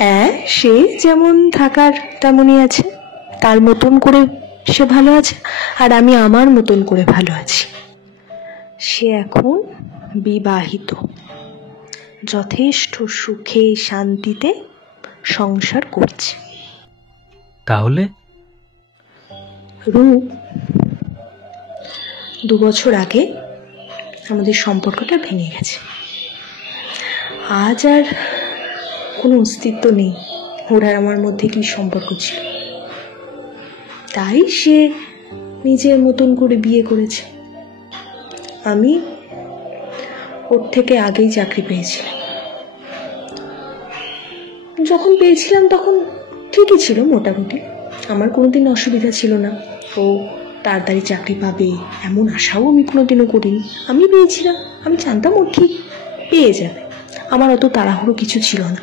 হ্যাঁ, সে যেমন থাকার তেমনই আছে, তার মতন করে সে ভালো আছে, আর আমি আমার মতন করে ভালো আছি। সে এখন বিবাহিত, যথেষ্ট সুখে শান্তিতে সংসার করছে। তাহলে রূপ, 2 বছর আগে আমাদের সম্পর্কটা ভেঙে গেছে। আজ আর কোনো অস্তিত্ব নেই ওর আর আমার মধ্যে কি সম্পর্ক ছিল। তাই সে নিজের মতন করে বিয়ে করেছে। আমি ওর থেকে আগেই চাকরি পেয়েছিলাম। যখন পেয়েছিলাম তখন ঠিকই ছিল, মোটামুটি আমার কোনোদিন অসুবিধা ছিল না। ও তাড়াতাড়ি চাকরি পাবে এমন আশাও আমি কোনোদিনও করিনি। আমি পেয়েছিলাম, আমি জানতাম ও ঠিক পেয়ে যাবে, আমার অত তাড়াহুড়ো কিছু ছিল না।